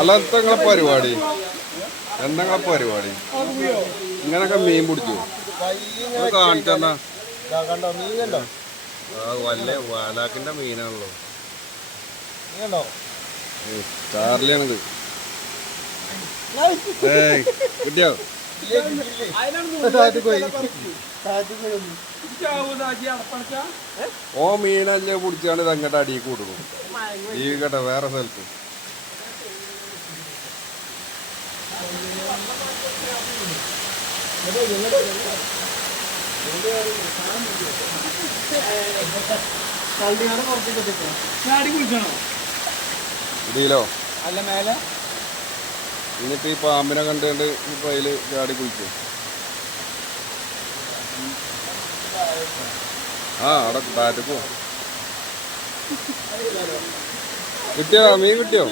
അല്ല എന്താ പരിപാടി? എന്താ പരിപാടി? ഇങ്ങനൊക്കെ മീൻ പിടിച്ചു കാണിച്ചെന്നാ വല്ല വാലാക്കിന്റെ മീനാണല്ലോ. ചാർലിയാണിത്. കിട്ടിയോ? ഓ മീനല്ലേ പിടിച്ചാണ് ഇത് അങ്ങോട്ട് അടിയിൽ കൂടുന്നു. ജീവിക്കട്ടെ വേറെ സ്ഥലത്ത്. ഇതിലോ അല്ല മേലെ എന്നിട്ട് ഈ പാമ്പിനെ കണ്ടുകൊണ്ട് ഇപ്പൊ അതില് ചാടി കുളിക്കും. ആ അവിടെ താറ്റപ്പോ കിട്ടിയോ? മീൻ കിട്ടിയോ?